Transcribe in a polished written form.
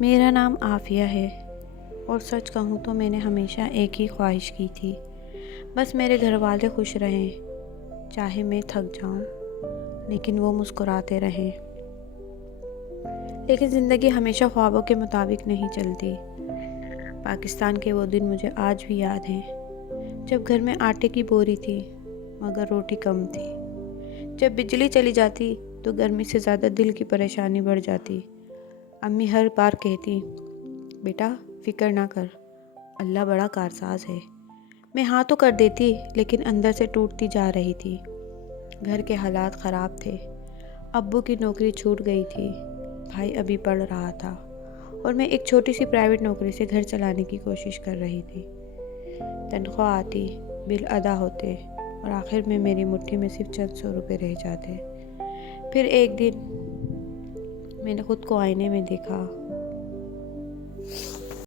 میرا نام عافیہ ہے اور سچ کہوں تو میں نے ہمیشہ ایک ہی خواہش کی تھی، بس میرے گھر والے خوش رہیں، چاہے میں تھک جاؤں لیکن وہ مسکراتے رہیں۔ لیکن زندگی ہمیشہ خوابوں کے مطابق نہیں چلتی۔ پاکستان کے وہ دن مجھے آج بھی یاد ہیں، جب گھر میں آٹے کی بوری تھی مگر روٹی کم تھی، جب بجلی چلی جاتی تو گرمی سے زیادہ دل کی پریشانی بڑھ جاتی۔ امی ہر بار کہتی، بیٹا فکر نہ کر، اللہ بڑا کارساز ہے۔ میں ہاں تو کر دیتی لیکن اندر سے ٹوٹتی جا رہی تھی۔ گھر کے حالات خراب تھے، ابو کی نوکری چھوٹ گئی تھی، بھائی ابھی پڑھ رہا تھا اور میں ایک چھوٹی سی پرائیویٹ نوکری سے گھر چلانے کی کوشش کر رہی تھی۔ تنخواہ آتی، بل ادا ہوتے اور آخر میں میری مٹھی میں صرف چند سو روپے رہ جاتے۔ پھر ایک دن میں نے خود کو آئینے میں دیکھا